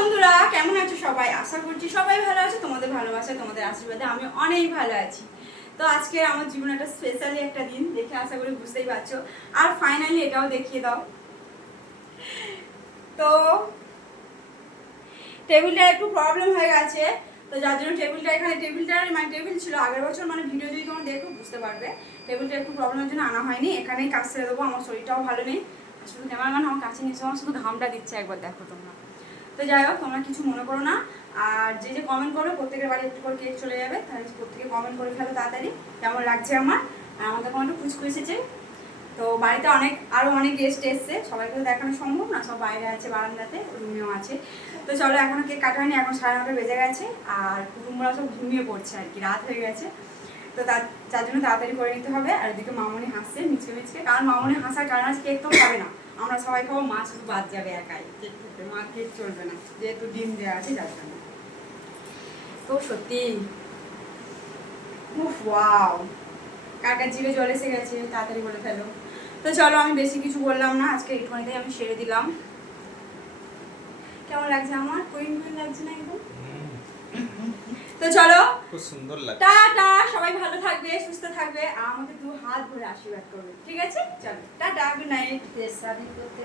বন্ধুরা, কেমন আছো সবাই? আশা করছি সবাই ভালো আছে, তোমাদের ভালোবাসা তোমাদের আশীর্বাদে আমি অনেক ভালো আছি। তো আজকে আমার জীবনে একটা স্পেশালি একটা দিন, দেখে আশা করি বুঝতেই পারছ। আর ফাইনালি এটাও দেখিয়ে দাও। তো টেবিলটা একটু প্রবলেম হয়ে গেছে। তো যার জন্য টেবিলটা এখানে টেবিলটা মানে টেবিল ছিল আগের বছর মানে ভিডিও যদি তোমরা দেখো, বুঝতে পারবে। টেবিলটা একটু প্রবলেমের জন্য আনা হয়নি, এখানেই কাজ ছেড়ে দেবো, আমার শরীরটাও ভালো নেই। শুধু ক্যামেরাম্যান আমার কাছে নিয়েছে আমার শুধু ঘামটা দিচ্ছে, একবার দেখো তোমরা। তো যাই হোক, তোমরা কিছু মনে করো না। আর যে যে কমেন্ট করো, প্রত্যেকের বাড়ি একটু করে কেক চলে যাবে। তাহলে প্রত্যেকে কমেন্ট করে ফেলো তাড়াতাড়ি। কেমন লাগছে আমার? আর আমাদের কোনো একটু এসেছে। তো বাড়িতে অনেক আরও অনেক গেস্ট এসছে। সবাইকে তো দেখানো সম্ভব না, সব বাইরে আছে, বারান্দাতে, রুমেও আছে। তো চলো এখনও কেক কাটা হয়নি, এখন সাড়ে নটা বেজে গেছে। আর কুটুম্বরা সব ঘুমিয়ে পড়ছে আর কি, রাত হয়ে গেছে। তো তার জন্য তাড়াতাড়ি করে নিতে হবে। আর এদিকে মামনি হাসছে মিচকে মিচকে কারণ মামনি হাসার কারণ আছে কেক তো খাবে না। আমরা সবাই খাব, মা শুধু বাদ যাবে একাই। কেক খেতে মা কেক চলবে না। যেহেতু ডিম দেওয়া আছে, যার জন্য। তো সত্যি। উফ, ওয়াও। কাকার জিভে জল এসে গেছে, তাড়াতাড়ি বলে ফেলো। তো চলো, আমি বেশি কিছু বললাম না। আজকে এইটুখানিতেই আমি সেরে দিলাম। কেমন লাগছে আমার? কুইন কুইন লাগছে না একদম তো চলো। খুব সুন্দর লাগে টাটা সবাই ভালো থাকবে সুস্থ থাকবে। আমাদের আমাকে দু হাত ধরে আশীর্বাদ করবে ঠিক আছে? চলো টাটা গুড নাইট করতে।